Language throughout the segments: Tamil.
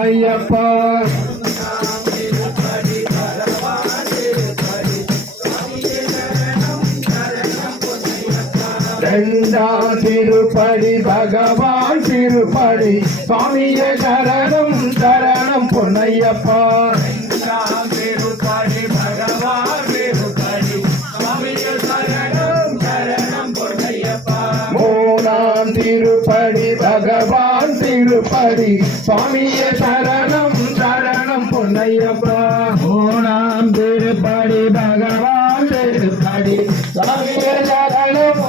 பொன்னையப்பா ரெண்டாம் திருப்படி பகவான் திருப்படி சுவாமிய சரணம் சரணம் பொன்னையப்பா திருப்படி பகவான் திருப்படி சுவாமிய சரணம் சரணம் பொன்னையப்பா மூணாம் திருப்படி பகவான் திருப்படி சுவாமிய சரணம் சரணம் பொன்னையப்பா மூணாம் திருப்படி பகவான் திருப்படி சுவாமிய சரணம்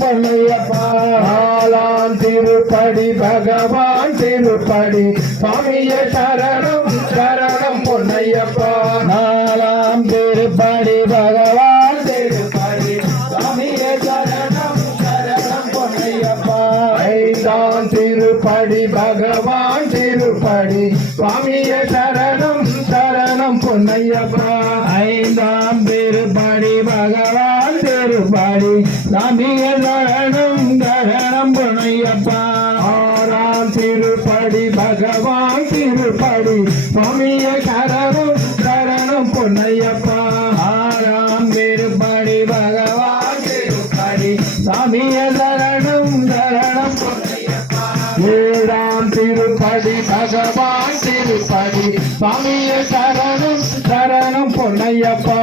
பொன்னையப்பா நாலாம் திருப்படி பகவான் திருப்படி சுவாமிய சரணம் சரணம் பொன்னையப்பா நாலாம் திருப்படி பகவான் திருப்படி சுவாமிய சரணம் சரணம் பொன்னையப்பா ஐந்தாம் திருப்படி பகவான் திருப்படி சுவாமிய சரணம் சரணம் பொன்னையப்பா ஐந்தாம் திருப்படி பகவான் திருப்படி சுவாமிய சரணம் சரணம் பொன்னையப்பா ஆறாம் திருப்படி பகவான் திருப்படி சுவாமிய சரணம் சரணம் பொன்னையப்பா ஆறாம் திருப்படி பகவான் திருப்படி சுவாமிய சரணம் சரணம் பொன்னையப்பா ஏழாம் திருப்படி பகவான் திருப்படி சுவாமிய சரணம் சரணம் பொன்னையப்பா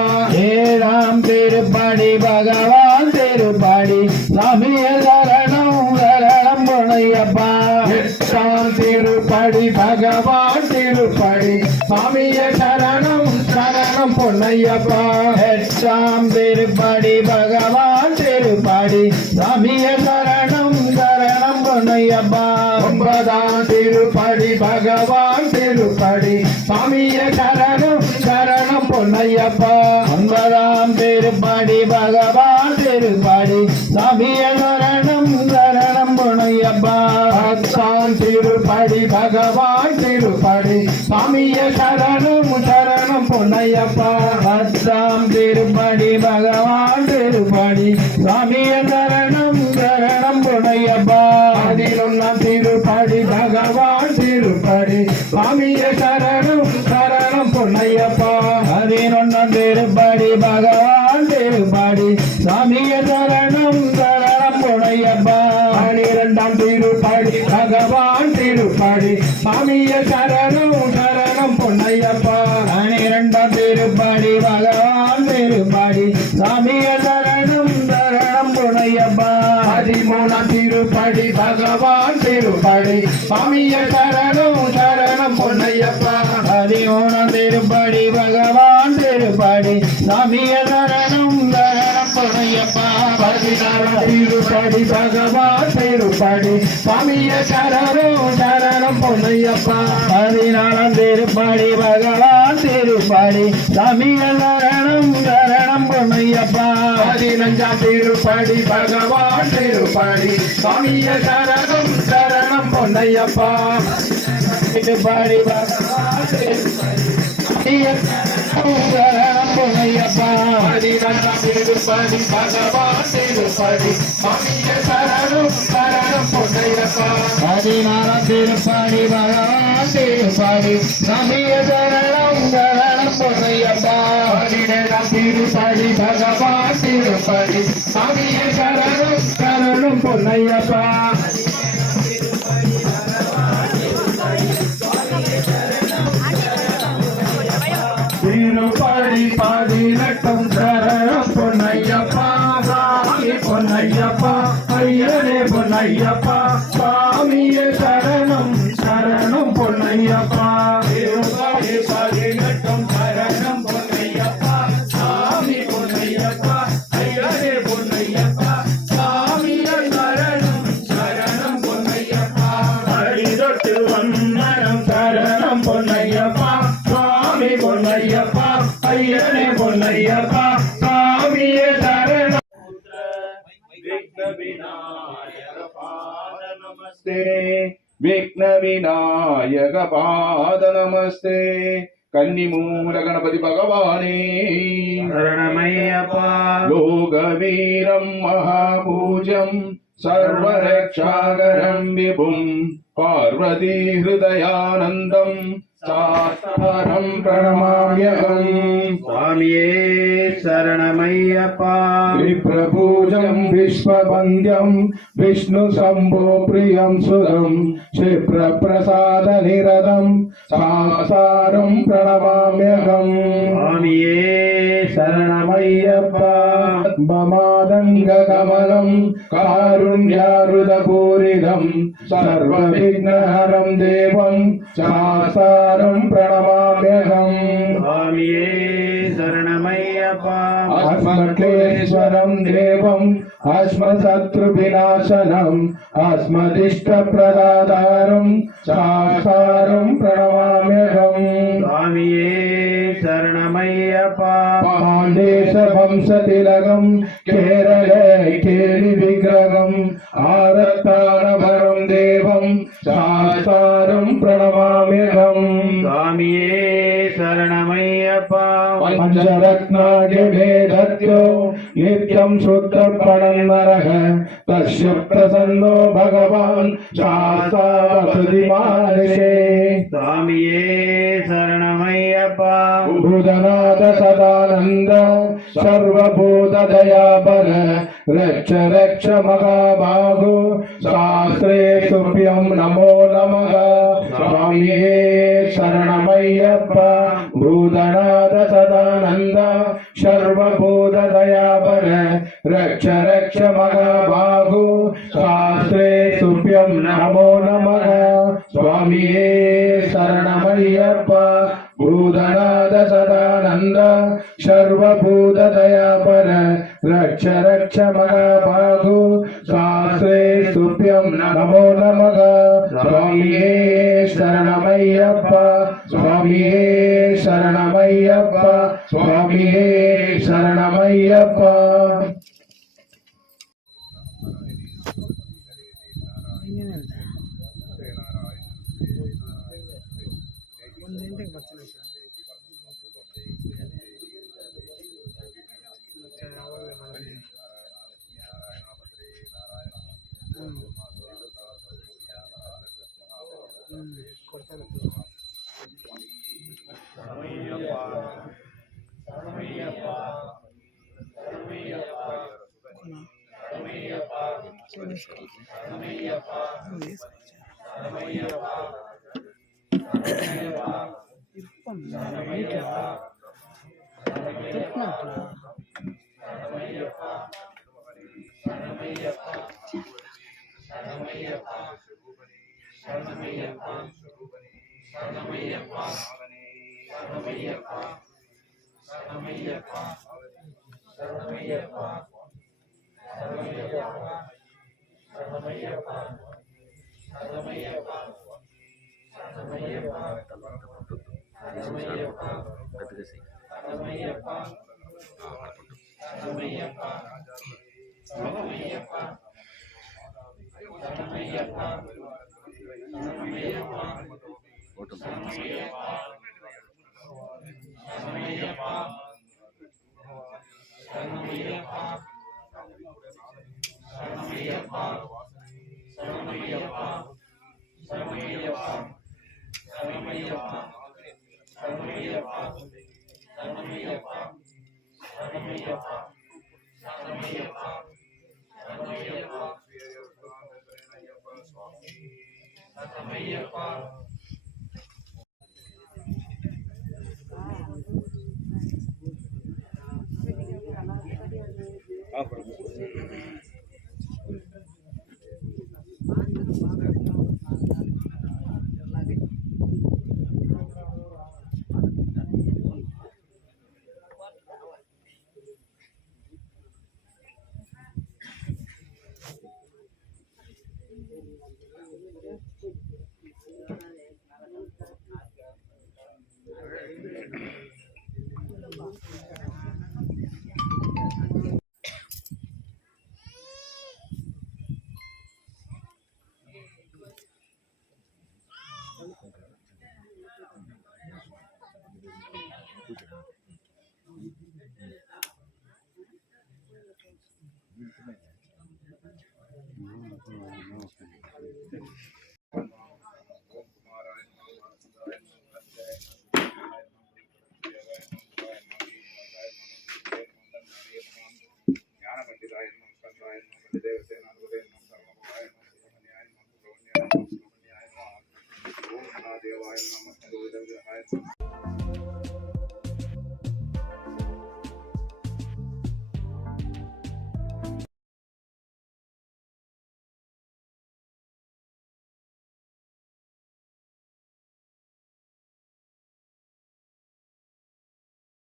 ஏழாம் திருப்படி பகவான் திருப்படி சுவாமிய சரணம் சரணம் பொன்னையப்பா எட்டாம் திருப்படி பகவான் திருப்படி சுவாமிய சரணம் சரணம் பொன்னையப்பா எட்டாம் திருப்படி பகவான் திருப்படி சுவாமிய சரணம் சரணம் பொன்னையப்பா ஒன்பதாம் திருப்படி பகவான் திருப்படி சுவாமிய சரணம் சரணம் பொன்னையப்பா ஒன்பதாம் திருப்படி பகவான் திருப்படி சுவாமிய சரணம் சரணம் பொன்னையப்பா பத்தாம் திருப்படி பகவான் திருப்படி சுவாமிய சரணம் சரணம் பொன்னையப்பா பத்தாம் திருப்படி பகவான் திருப்படி சுவாமிய சரணம் சரணம் பொன்னையப்பா பதினொன்னாம் திருப்படி பகவான் திருப்படி சுவாமிய சரணம் சரணம் பொன்னையப்பா பதினொன்னாம் திருப்படி பகவான் திருப்படி சுவாமிய சரணம் சரணம் பொன்னையப்பா பனிரெண்டாம் திருப்படி பகவான் திருப்படி சுவாமிய சரணம் சரணம் பொன்னையப்பா பனிரெண்டாம் திருப்படி பகவான் திருப்படி சுவாமிய சரணம் சரணம் பொன்னையப்பா பதிமூணாம் திருப்படி பகவான் திருப்படி சுவாமிய சரணம் சரணம் பொன்னையப்பா பதிமூணாம் திருப்படி பகவான் திருப்படி சுவாமிய சரணம் சரணம் பொன்னையப்பா பதினாறாம் திருப்படி பகவான் திருப்படி சுவாமிய சரணம் சரணம் பொன்னையப்பா பதினாறாம் திருப்படி பகவான் திருப்படி சுவாமிய சரணம் சரணம் பொன்னையப்பா பதினஞ்சாம் திருப்படி பகவான் திருப்படி சுவாமிய சரணம் சரணம் பொன்னையப்பா திருப்படி பகவான் சரணம் பொன்னையப்பா பதினஞ்சாம் திருப்படி பகவான் திருப்படி சுவாமிய சரணம் சரணம் பொன்னையப்பா பதினாறாம் திருப்படி பகவான் திருப்படி சுவாமிய சரணம் சரணம் பொன்னையப்பா பதினேழாம் திருப்படி பகவான் திருப்படி சுவாமிய சரணம் சரணம் பொன்னையப்பா திருப்படி பதினெட்டும் சரணம் பொன்னையப்பா சாமி பொன்னையப்பா ஐயனே பொன்னையப்பா சுவாமிய சரணம் சரணம் பொன்னையப்பா திருப்படி பதினெட்டும் சரணம் பொன்னையப்பா சாமி பொன்னையப்பா ஐயனே பொன்னையப்பா சுவாமிய சரணம் சரணம் பொன்னையப்பா அடிதொட்டு வந்தனம் சரணம் பொன்னையப்பா சுவாமி பொன்னையப்பா ஐயனே பொன்னையப்பா சுவாமிய சரணம் விக்ன விநாயக பாத நமஸ்தே விக்ன விநாயக பாத நமஸ்தே கன்னிமூல கணபதி பகவானே சரணமையப்பா லோகவீரம் மகாபூஜம் சர்வரக்ஷாகரம் விபும் பார்வதி ஹிருதயானந்தம் சாஸ்தாரம் பிரணமாம்யகம். சுவாமியே சரணமையப்பா. விப்ரபூஜம் விஸ்வவந்தியம் விஷ்ணு சம்போ பிரியம் சுதம் க்ஷிப்ரபிரசாத நிரதம் சாஸ்தாரம் பிரணமாம்யகம். சுவாமியே சரணமையப்பா. பமாதங்க கமலம் காருண்யாருதபூரிதம் சர்வவிக்னஹரம் தேவம் சாஸ்தாரம் பிரணமாம்யகம். சுவாமியே சரணமையப்பா. अस्मक्लेश्वरं देवम् अस्मशत्रुविनाशनम् अस्मदिष्टप्रदातारं साक्षारं प्रणमाम्यहम्. சுவாமியே சரணமையப்பா. पाण्डेशवंशतिलकम् केरले केलिविग्रहम् आरत्तानभरं देवं साक्षारं प्रणमाम्यहम्. சுவாமியே சரணமையப்பா. पञ्चरत्नादिभेदत्यो नित्यं शुद्धपणन्नरः तस्य प्रसन्नो भगवान् शास्तावसुधिमानिषे. சுவாமியே சரணமையப்பா. भूतनाथ सदानन्द सर्वभूतदयापर रक्ष रक्ष महाबाहु शास्त्रे तुभ्यं नमो नमः. स्वामिये शरणमय्यप्पा. भूतनाथ सदानन्द सर्वभूतदयापर रक्ष रक्ष महाबाहु शास्त्रे तुभ्यं नमो नमः. स्वामिये शरणमय्यप्पा. भूतनाथ सदानन्द सर्वभूतदयापर रक्ष रक्ष महाबाहु शास्त्रे तुभ्यं नमो नमः. स्वामिये शरणमय्यप्पा. स्वामिये शरणमय्यप्पा. स्वामिये शरणमय्यप्पा. That's it.